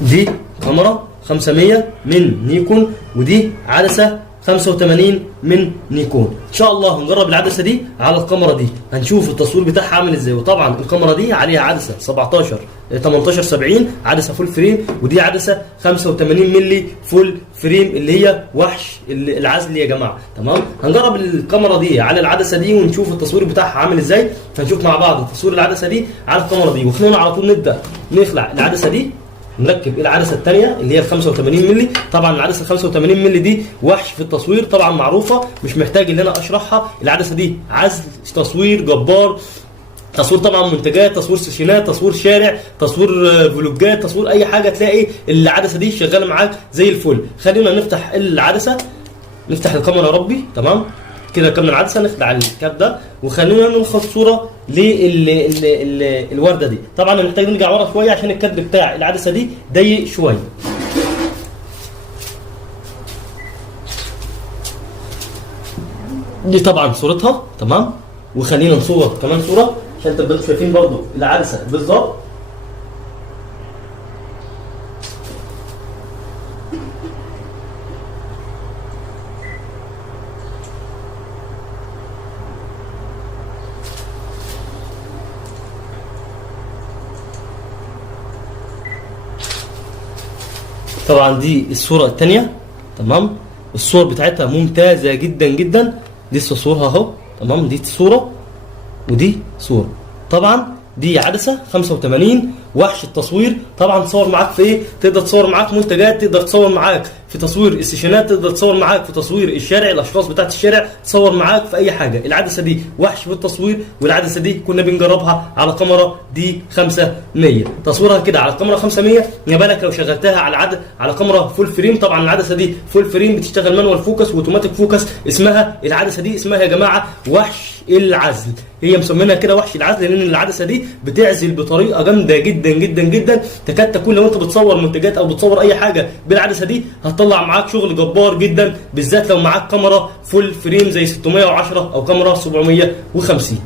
دي كاميرا 500 من نيكون، ودي عدسه 85 من نيكون. ان شاء الله هنجرب العدسه دي على الكاميرا دي، هنشوف التصوير بتاعها عامل ازاي. وطبعا الكاميرا دي عليها عدسه 18 70 عدسه فول فريم، ودي عدسه 85 مللي فول فريم اللي هي وحش العزل يا جماعه. تمام، هنجرب الكاميرا دي على العدسه دي ونشوف التصوير بتاعها عامل ازاي. فنشوف مع بعض تصوير العدسه دي على الكاميرا دي، وخلونا على طول نبدا نخلع العدسه دي، نركب العدسه الثانيه اللي هي ال 85 مللي. طبعا العدسه ال 85 مللي دي وحش في التصوير، طبعا معروفه مش محتاج ان انا اشرحها. العدسه دي عزل تصوير جبار، تصوير طبعا منتجات، تصوير سيشنات، تصوير شارع، تصوير فلوجات، تصوير اي حاجه، تلاقي العدسه دي شغاله معاك زي الفل. خلينا نفتح العدسه، نفتح الكاميرا يا ربي. تمام كده ركبنا العدسه، نخلع الكاب ده وخلينا ناخد صوره للورده دي. طبعا محتاج نرجع ورا شويه عشان الكادر بتاع العدسه دي ضيق شويه. دي طبعا صورتها. تمام، وخلينا نصور كمان صوره عشان تبقوا شايفين برضو العدسه بالظبط. طبعا دي الصوره الثانيه. تمام، الصور بتاعتها ممتازه جدا جدا. دي صورها اهو. تمام، دي صوره ودي صوره. طبعا دي عدسه 85 وحش التصوير. طبعا تصور معاك في ايه؟ تقدر تصور معاك منتجات، تقدر تصور معاك في تصوير السيشنات، تقدر تصور معاك في تصوير الشارع، الاشخاص بتاعت الشارع، تصور معاك في اي حاجه. العدسه دي وحش في التصوير، والعدسه دي كنا بنجربها على كاميرا دي 500. تصويرها كده على الكاميرا 500، يا بالك لو شغلتها على كاميرا فول فريم. طبعا العدسه دي فول فريم بتشتغل مانوال فوكس واوتوماتيك فوكس. اسمها العدسه دي اسمها يا جماعه وحش العزل. هي مسمينها كده وحش العزل لان العدسه دي بتعزل بطريقه جامده جدا جدا جدا. تكاد تكون لو انت بتصور منتجات او بتصور اي حاجه بالعدسه دي هتطلع معاك شغل جبار جدا، بالذات لو معاك كاميرا فول فريم زي 610 او كاميرا 750.